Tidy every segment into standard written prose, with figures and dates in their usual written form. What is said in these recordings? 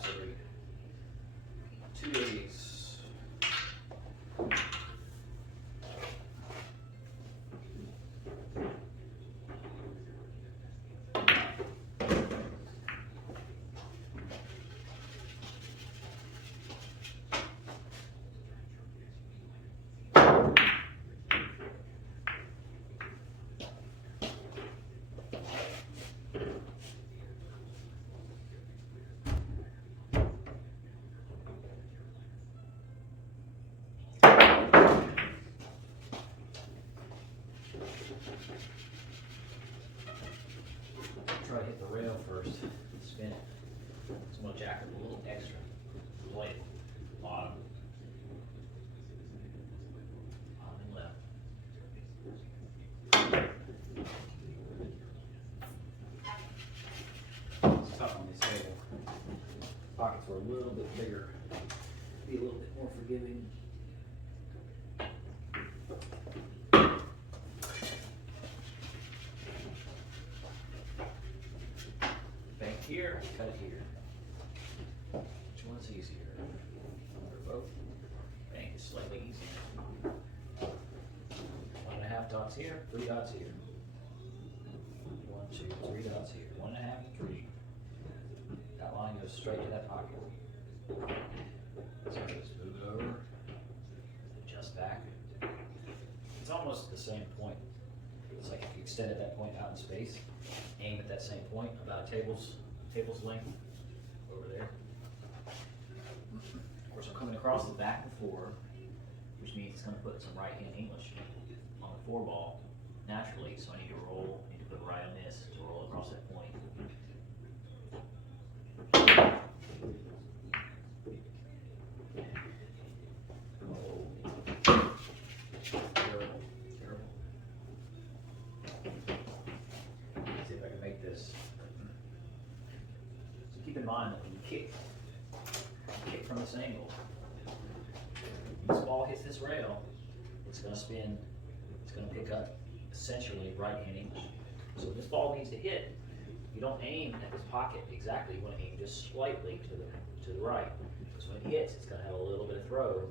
halves every 2 days. Try to hit the rail first, spin it. So I'm going to jack it a little extra. Blade, bottom. Bottom and left. It's tough on this table. Pockets were a little bit bigger. Be a little bit more forgiving. Here, cut it here. Which one's easier? Or both? Bang is slightly easier. 1.5 dots here, 3 dots here. 1, 2, 3 dots here. 1.5, 3. That line goes straight to that pocket. So just move it over, adjust back. It's almost the same point. It's like if you extended that point out in space, aim at that same point, about a table's length over there. Of course, I'm coming across the back of the 4, which means it's going to put some right hand English on the 4 ball naturally. So I need to roll, I need to put right on this to roll across that point. See if I can make this. Keep in mind that when you kick from this angle, when this ball hits this rail, it's going to spin, it's going to pick up essentially right-hand English. So when this ball needs to hit, you don't aim at this pocket exactly, you want to aim just slightly to the right. Because when it hits, it's going to have a little bit of throw.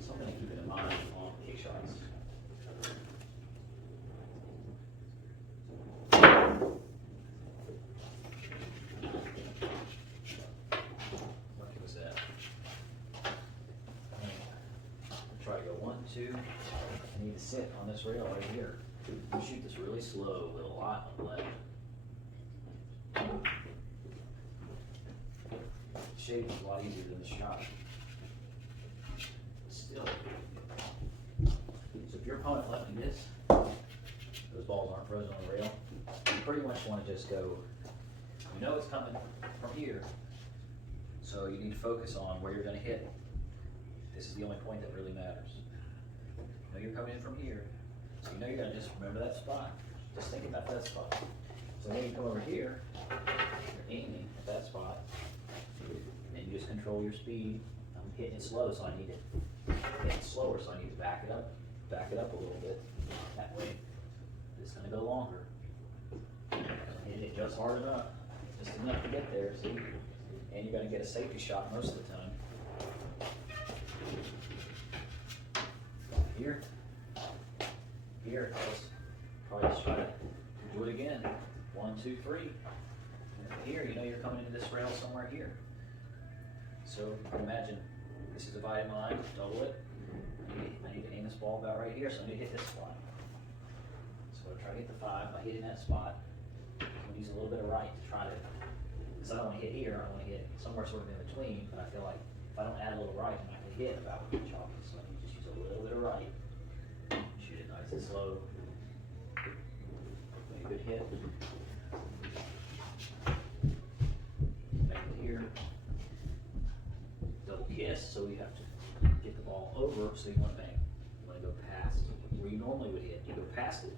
Something to keep in mind on kick shots. Try to go 1, 2. I need to sit on this rail right here. You shoot this really slow with a lot of left. The shape is a lot easier than the shot. Still. So if your opponent left you this, those balls aren't frozen on the rail. You pretty much want to just go, you know it's coming from here. So you need to focus on where you're going to hit. This is the only point that really matters. You know you're coming in from here, so you know you're going to just remember that spot. Just think about that spot. So when you come over here, you're aiming at that spot, and you just control your speed. I'm hitting it slow, so I need to hit it slower, so I need to back it up a little bit. That way, it's going to go longer. Hit it just hard enough, just enough to get there, see? And you're going to get a safety shot most of the time. Here, probably just try to do it again. 1, 2, 3. And here, you know you're coming into this rail somewhere here. So imagine this is a divided line, double it. I need to aim this ball about right here, so I need to hit this spot. So I'll try to hit the 5 by hitting that spot. I'm going to use a little bit of right to try to, because I don't want to hit here, I want to hit somewhere sort of in between, but I feel like if I don't add a little right, I'm not going to hit about where the chalk is. So I need to just use a little bit of right. Shoot it nice and slow. Make a good hit. Back to here. Double kiss, so you have to get the ball over, so you want to bang. You want to go past where you normally would hit. You go past it,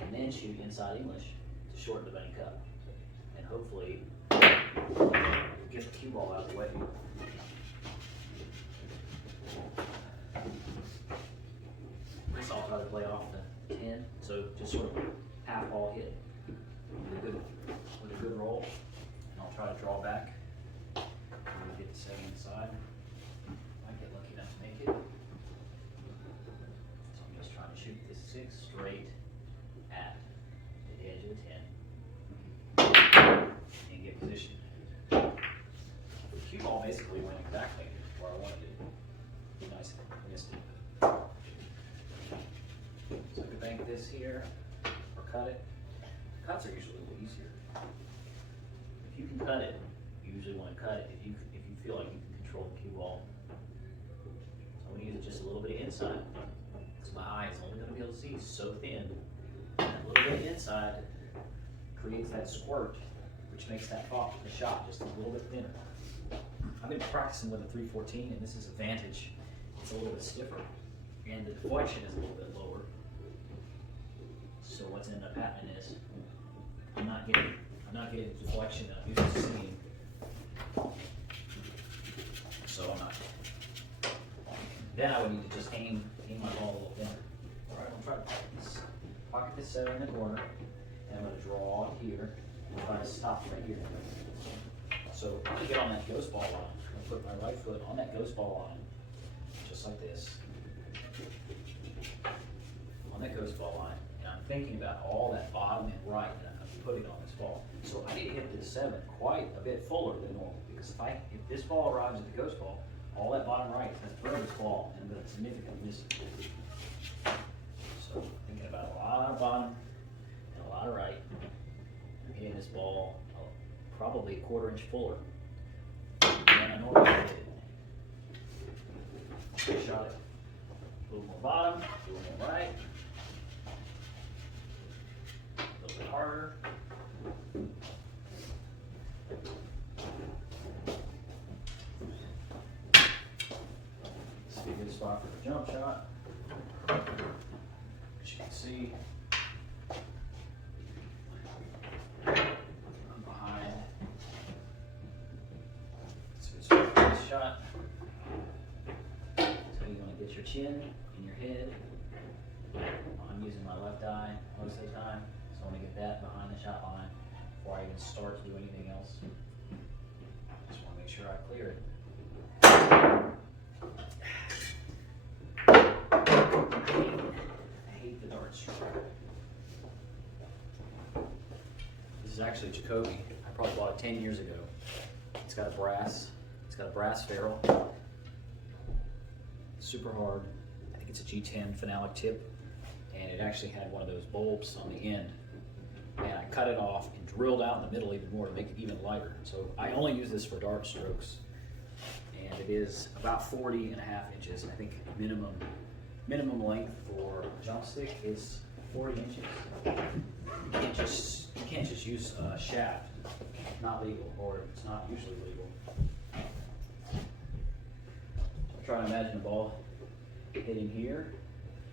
and then shoot inside English to shorten the bang cup. And hopefully, get the cue ball out of the way. This I'll try to play off the 10, so just sort of half ball hit. with a good roll, and I'll try to draw back. And we get the 7 inside. Might get lucky enough to make it. So I'm just trying to shoot this 6 straight at the edge of the 10 and get position. The cue ball basically went exactly where I wanted it. Be nice and missed it. So I could bank this here or cut it. Cuts are usually a little easier. If you can cut it, you usually want to cut it. If you feel like you can control the cue ball. So I'm going to use it just a little bit inside. Because my eye is only going to be able to see so thin. And that little bit inside creates that squirt, which makes that the shot just a little bit thinner. I've been practicing with a 314, and this is advantage. It's a little bit stiffer, and the deflection is a little bit lower. So what's ended up happening is I'm not getting the deflection that I'm used to seeing. So I'm not. Then I would need to just aim my ball a little thinner. All right, I'm gonna try to pocket this 7 in the corner, and I'm gonna draw here and try to stop right here. So I'm gonna get on that ghost ball line. I'm gonna put my right foot on that ghost ball line, just like this. On that ghost ball line. And I'm thinking about all that bottom and right that I'm putting on this ball. So I need to hit this 7 quite a bit fuller than normal, because if this ball arrives at the ghost ball, all that bottom right is going to throw this ball and I'm going to significantly miss it. So thinking about a lot of bottom and a lot of right. I'm hitting this ball probably a 1/4 inch fuller than I normally hit it. Shot it a little more bottom, a little more right. A little bit harder. This is a good spot for the jump shot. As you can see, I'm behind. It's a good spot for this shot. So you want to get your chin in your head. I'm using my left eye most of the time. So I want to get that behind the shot line before I even start to do anything else. Just want to make sure I clear it. I hate the dart stroke. This is actually Jacoby. I probably bought it 10 years ago. It's got a brass ferrule. Super hard. I think it's a G10 phenolic tip. And it actually had one of those bulbs on the end. And I cut it off and drilled out in the middle even more to make it even lighter. So I only use this for dart strokes. And it is about 40.5 inches. I think minimum length for a jump stick is 40 inches. You can't just use a shaft. Not legal, or it's not usually legal. So I'm trying to imagine a ball hitting here.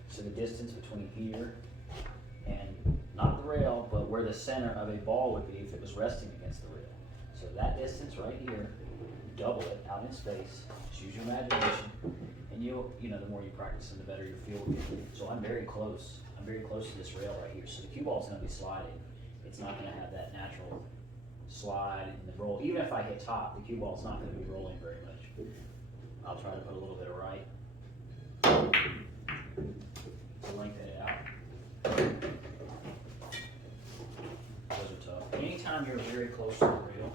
So the distance between here and not the rail, but where the center of a ball would be if it was resting against the rail. So that distance right here, double it out in space. Just use your imagination, and the more you practice, and the better your feel will be. So I'm very close. I'm very close to this rail right here. So the cue ball is going to be sliding. It's not going to have that natural slide in the roll. Even if I hit top, the cue ball is not going to be rolling very much. I'll try to put a little bit of right. To lengthen it out. Those are tough. Anytime you're very close to the rail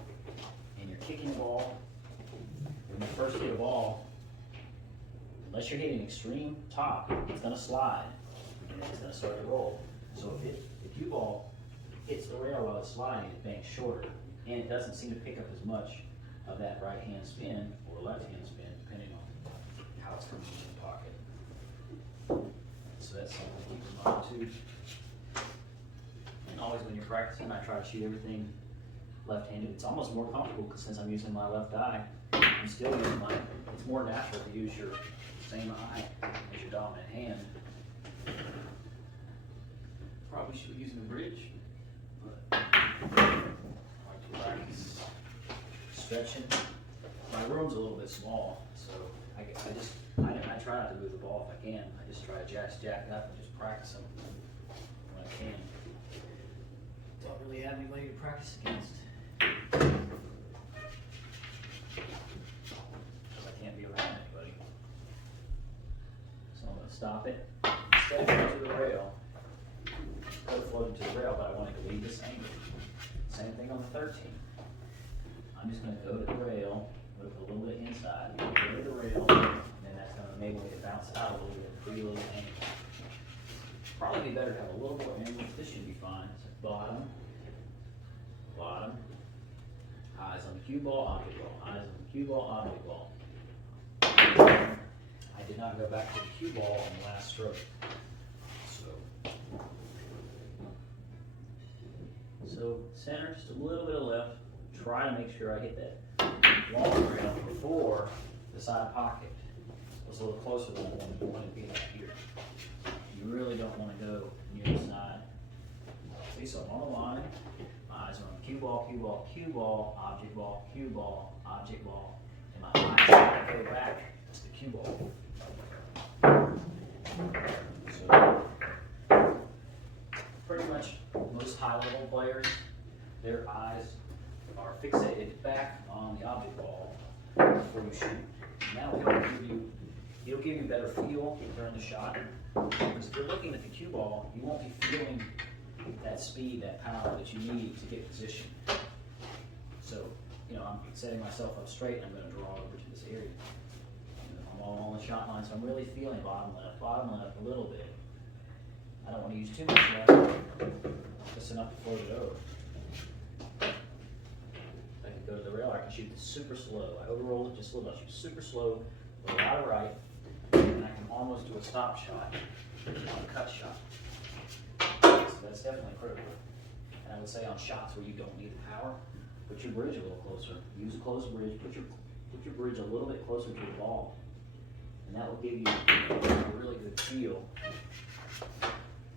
and you're kicking the ball, when you first hit a ball, unless you're hitting extreme top, it's going to slide and it's going to start to roll. So if the cue ball hits the rail while it's sliding, it banks shorter, and it doesn't seem to pick up as much of that right hand spin or left hand spin, depending on how it's coming in the pocket. So that's something to keep in mind too. And always when you're practicing, I try to shoot everything left-handed. It's almost more comfortable because since I'm using my left eye, I'm still using it's more natural to use your same eye as your dominant hand. Probably should be using a bridge, but I like to practice stretching. My room's a little bit small, so I try not to move the ball if I can. I just try to jack up and just practice them when I can. Don't really have anybody to practice against. Because I can't be around anybody. So I'm going to stop it. Instead of going to the rail, go floating to the rail, but I want it to leave this angle. Same thing on the 13. I'm just going to go to the rail, move a little bit inside, go to the rail, and then that's going to enable me to bounce out a little bit, free little angle. Probably be better to have a little more angle. This should be fine. So bottom, bottom, eyes on the cue ball, object ball, eyes on the cue ball, object ball. I did not go back to the cue ball on the last stroke. So center, just a little bit of left. Try to make sure I hit that long rail before the side pocket. It's a little closer than I want to be right here. You really don't want to go near the side. See, so I'm on the line. My eyes are on the cue ball, cue ball, cue ball, object ball, cue ball, object ball. And my eyes go back to the cue ball. So, pretty much most high-level players, their eyes are fixated back on the object ball before you shoot. And that will it'll give you a better feel during the shot. Because if you're looking at the cue ball, you won't be feeling that speed, that power that you need to get position. So, I'm setting myself up straight and I'm going to draw over to this area. I'm all on the shot line, so I'm really feeling bottom left a little bit. I don't want to use too much left, just enough to float it over. I can go to the rail, I can shoot this super slow. I overroll it just a little bit, I shoot super slow, with a lot of right, and I can almost do a stop shot on a cut shot. So that's definitely critical. And I would say on shots where you don't need the power, put your bridge a little closer. Use a closed bridge, put your bridge a little bit closer to the ball. And that will give you a really good feel.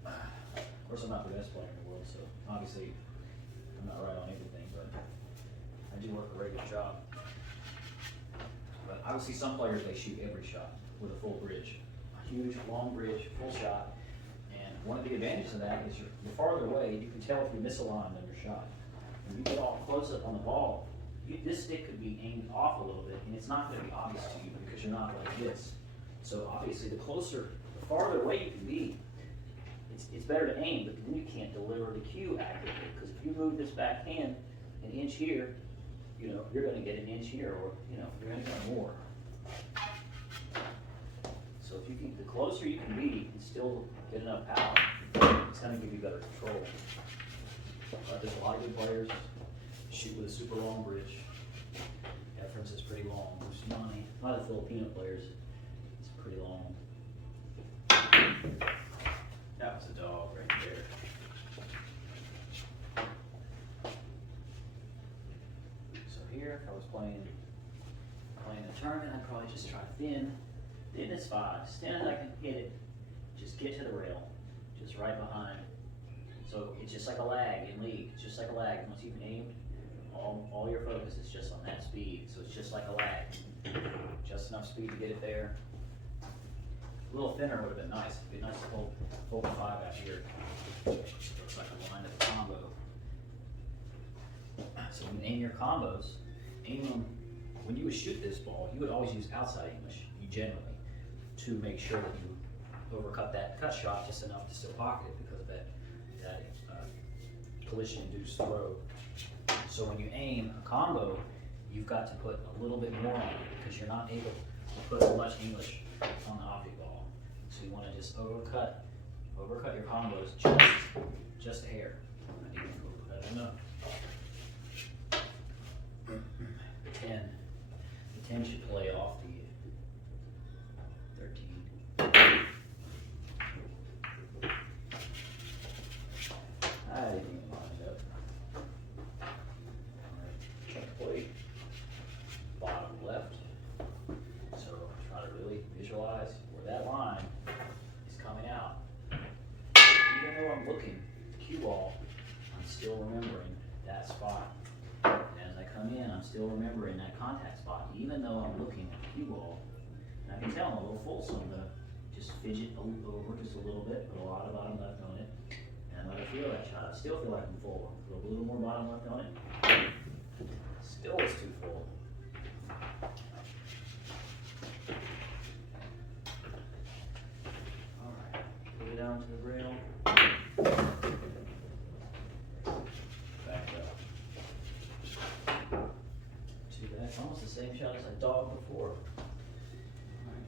Of course, I'm not the best player in the world, so obviously I'm not right on everything, but I do work a very good job. But I would see some players, they shoot every shot with a full bridge. A huge, long bridge, full shot. And one of the advantages of that is you're farther away, you can tell if you're misaligned on your shot. When you get all close up on the ball, this stick could be aimed off a little bit, and it's not going to be obvious to you because you're not like this. So obviously, the farther away you can be, it's better to aim, but then you can't deliver the cue accurately. Because if you move this back hand an inch here, you're going to get an inch here, or you're going to get more. So if the closer you can be and still get enough power, it's going to give you better control. There's a lot of good players shoot with a super long bridge. Efforts is pretty long. Ronnie, a lot of Filipino players, it's pretty long. That was a dog right there. So here, if I was playing a tournament, I'd probably just try thin. Thin is fine. As thin as I can hit it, just get to the rail, just right behind. So it's just like a lag in league. It's just like a lag. Once you've aimed, all your focus is just on that speed. So it's just like a lag. Just enough speed to get it there. A little thinner would have been nice. It'd be nice to hold the 5 out here. Looks like a line of combo. So when you aim your combos, aim them. When you would shoot this ball, you would always use outside English, generally, to make sure that you overcut that cut shot just enough to still pocket it because of that collision-induced throw. So when you aim a combo, you've got to put a little bit more on it because you're not able to put as much English on the object ball. So you want to just overcut your combos just a hair. I need to overcut it enough. The 10 should play off the 13. I didn't even line it up. Alright, check plate. Bottom left. So try to really visualize where that line is coming out. Even though I'm looking at the cue ball, I'm still remembering that spot. And as I come in, I'm still remembering that contact spot, even though I'm looking at the cue ball. And I can tell I'm a little full, so I'm going to just fidget over just a little bit, put a lot of bottom left on it, and let it feel that shot. shot. Still feel like I'm full. A little more bottom left on it. Still is too full. Alright, put it down to the rail. Back up. That's almost the same shot as I dogged before. Alright,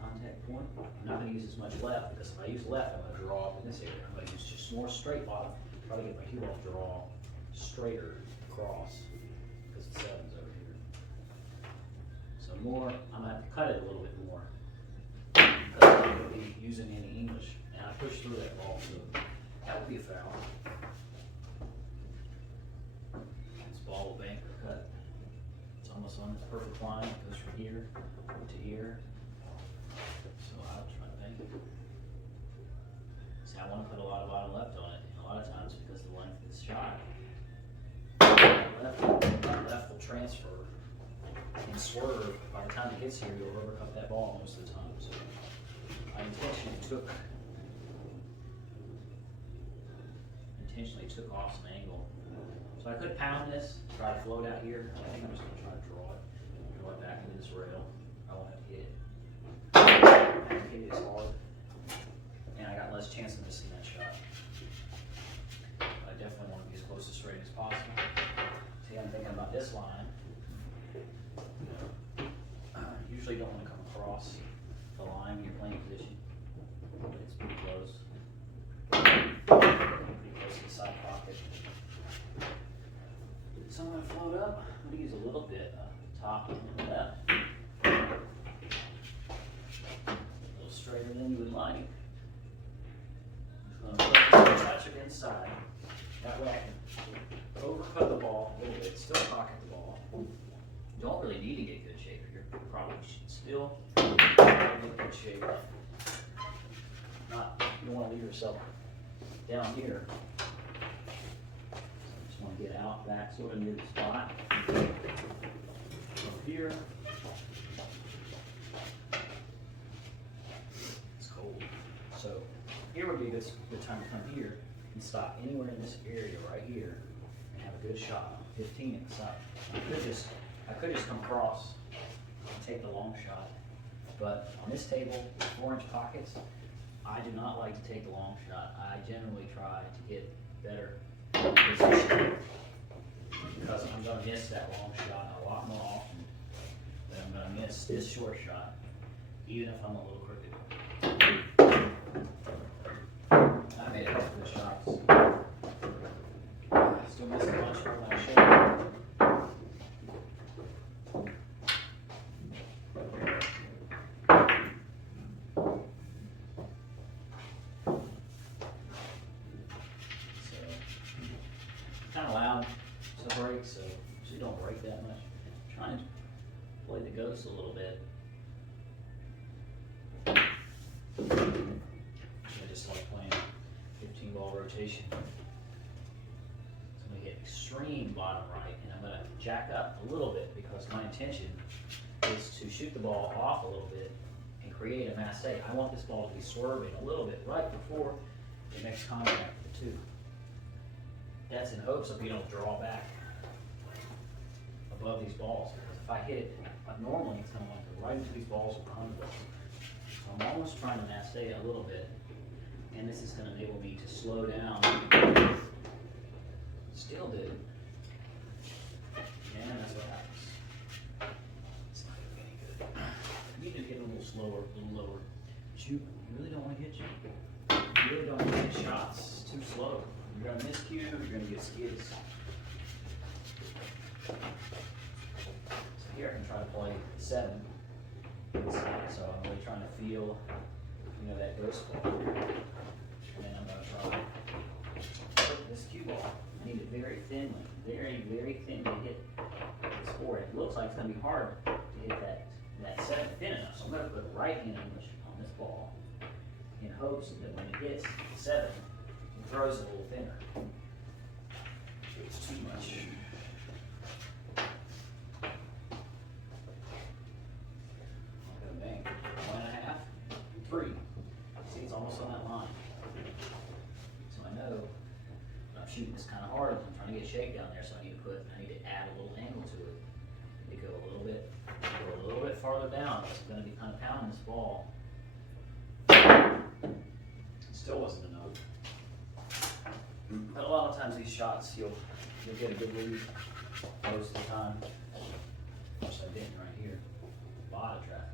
contact point. I'm not going to use as much left because if I use left, I'm going to draw up in this area. I'm going to use just more straight bottom. Try to get my cue ball to draw straighter across because the 7's over here. So more, I'm going to have to cut it a little bit more because I'm not going to be using any English. And I pushed through that ball, so that would be a foul. This ball will bank or cut. It's almost on the perfect line. It goes from here to here. So I'll try to bank it. See, I want to put a lot of bottom left on it. And a lot of times because of the length of this shot, left will transfer and swerve. By the time it gets here, you'll overcut that ball most of the time. So I intentionally took off some angle. So I could pound this, try to float out here. I think I'm just going to try to draw it back into this rail. I won't have to hit it. I have to hit it as hard. And I got less chance of missing that shot. I definitely want to be as close to straight as possible. See, I'm thinking about this line. Usually don't want to come across the line when you're playing position. But it's pretty close. Pretty close to the side pocket. So I'm going to float up. I'm going to use a little bit of top and left. A little straighter than you would like. I'm just going to touch it inside. That way I can overcut the ball a little bit, still pocket the ball. You don't really need to get good shape here. You probably should still get good shape. You don't want to leave yourself down here. Want to get out, back, sort of near the spot. Up here. It's cold. So here would be a good time to come here and stop anywhere in this area right here and have a good shot. 15 at the side. I could just come across and take the long shot. But on this table with 4-inch pockets, I do not like to take the long shot. I generally try to get better position because I'm going to miss that long shot a lot more often than I'm going to miss this short shot, even if I'm a little crooked. I made a couple good shots. Still missing a bunch from my shoulder. Kind of loud to break, so you don't break that much. I'm trying to play the ghost a little bit. I just like playing 15 ball rotation. So I'm going to get extreme bottom right, and I'm going to jack up a little bit because my intention is to shoot the ball off a little bit and create a masse. I want this ball to be swerving a little bit right before the next contact with the two. That's in hopes of being able to draw back above these balls. Because if I hit it, like normally it's going to go right into these balls or behind the balls. So I'm almost trying to masse a little bit, and this is going to enable me to slow down. Still did. And that's what happens. It's not going to be any good. You need to get a little slower, a little lower. But you really don't want to hit you. You really don't want to hit shots too slow. You're going to miscue, you're going to get skids. So here I can try to play 7 inside, so I'm really trying to feel, that ghost ball. And then I'm going to try this cue ball. I need it very thinly, very, very thin to hit this 4. It looks like it's going to be hard to hit that 7 thin enough, so I'm going to put right hand English on this ball in hopes that when it hits 7, throws it a little thinner. It's too much. I'll go bang. 1.5, 3. See, it's almost on that line. So I know when I I'm shooting this kind of hard. I'm trying to get shake down there, so I need to add a little angle to it. I need to go a little bit farther down. It's going to be kind of pounding this ball. It still wasn't enough. But a lot of times these shots, you'll get a good lead most of the time. Which I didn't right here. A lot of traffic.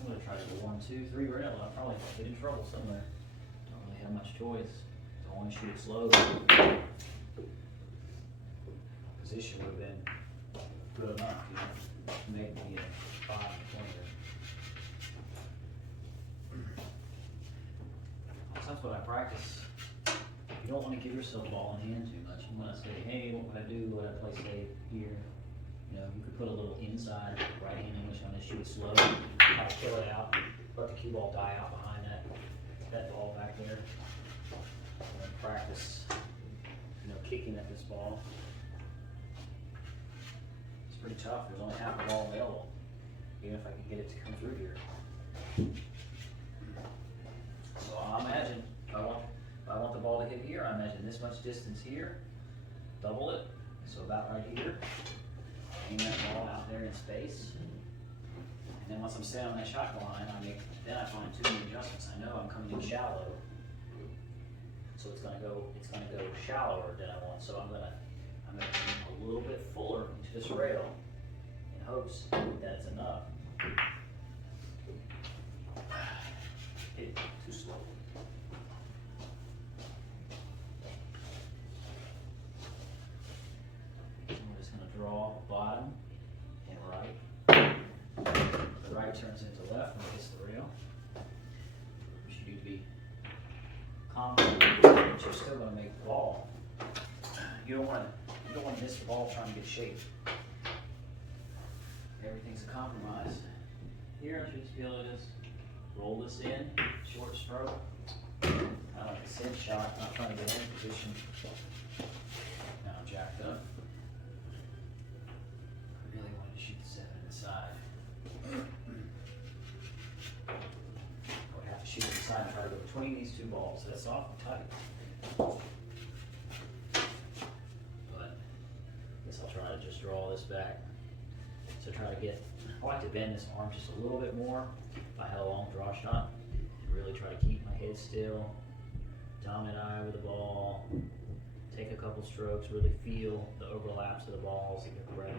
I'm going to try to go 1, 2, 3 rail. I'll probably get in trouble somewhere. Don't really have much choice. Don't want to shoot it slow. Position would have been good enough, you know, to make me a 5 and 20. So that's what I practice. You don't want to give yourself ball in hand too much. You want to say, hey, what would I do? What would I play safe here? You know, you could put a little inside right hand English on this, shoot it slow, try to kill it out, let the cue ball die out behind that ball back there. And then practice, you know, kicking at this ball. It's pretty tough. There's only half the ball available, even if I can get it to come through here. So I imagine if I want the ball to hit here, I imagine this much distance here, double it, so about right here. Aim that ball out there in space, and then once I'm set on that shot line, I find too many adjustments. I know I'm coming in shallow, so it's gonna go shallower than I want. So I'm gonna aim a little bit fuller into this rail in hopes that it's enough. Hit it too slow. Draw bottom and right. The right turns into left and hits the rail. You need to be confident that you're still going to make the ball. You don't want to miss the ball trying to get shape. Everything's a compromise. Here I should just be able to just roll this in, short stroke. Kind of like a cinch shot, not trying to get in position. Now I'm jacked up. Shoot the 7 inside. I would have to shoot inside and try to go between these two balls. That's awfully tight. But I guess I'll try to just draw this back. So I like to bend this arm just a little bit more if I had a long draw shot. And really try to keep my head still. Dominant eye with the ball. Take a couple strokes, really feel the overlaps of the balls that get correct.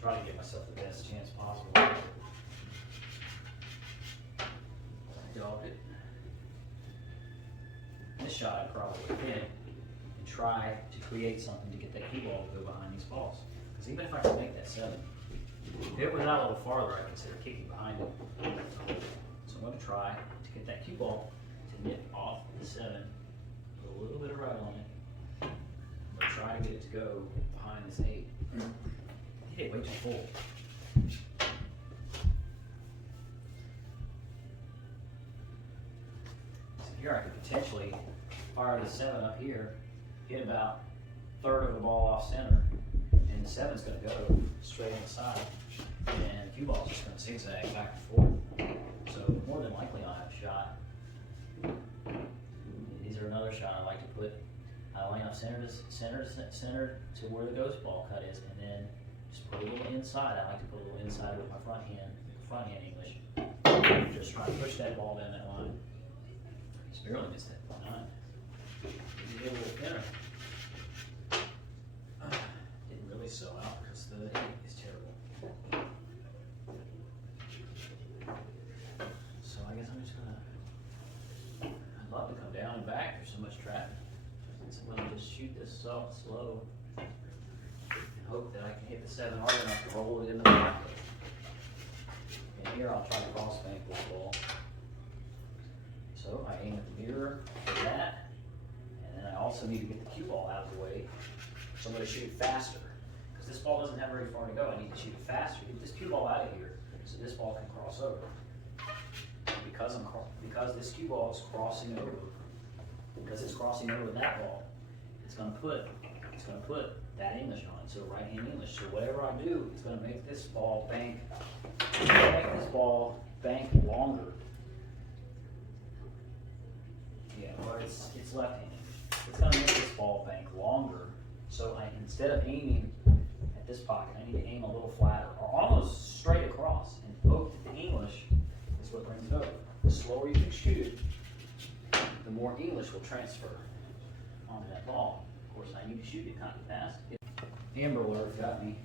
Try to give myself the best chance possible. I dogged it. This shot I'd probably hit and try to create something to get that cue ball to go behind these balls. Because even if I can make that 7, if it was out a little farther, I consider kicking behind it. So I'm going to try to get that cue ball to nip off the 7, put a little bit of right on it. I'm going to try to get it to go behind this 8. Hit it way too full. So here I could potentially fire the 7 up here, hit about a third of the ball off center, and the 7's going to go straight inside, and the cue ball's just going to zigzag back and forth. So more than likely I'll have a shot. These are another shot I like to put. I line up center to where the ghost ball cut is, and then just put a little inside. I like to put a little inside with my front hand English. Just try to push that ball down that line. Just barely missed that 9. You get a little thinner. Didn't really sew out because the heat is terrible. So I guess I'm just gonna. I'd love to come down and back. There's so much traffic. So I'm going to just shoot this slow and hope that I can hit the 7 hard enough to roll it into the pocket. And here I'll try to cross bank this ball. So I aim at the mirror for that, and then I also need to get the cue ball out of the way. So I'm going to shoot it faster because this ball doesn't have very far to go. I need to shoot it faster, get this cue ball out of here so this ball can cross over. Because this cue ball is crossing over. Because it's crossing over that ball, it's going to put that English on it, so right hand English. So whatever I do, it's going to make this ball bank longer it's left-handed. It's gonna make this ball bank longer, so instead of aiming at this pocket, I need to aim a little flatter, or almost straight across, and oak to the English is what brings it over. The slower you can shoot it, the more English will transfer onto that ball. Of course, I need to shoot it kind of fast. Amber Alert got me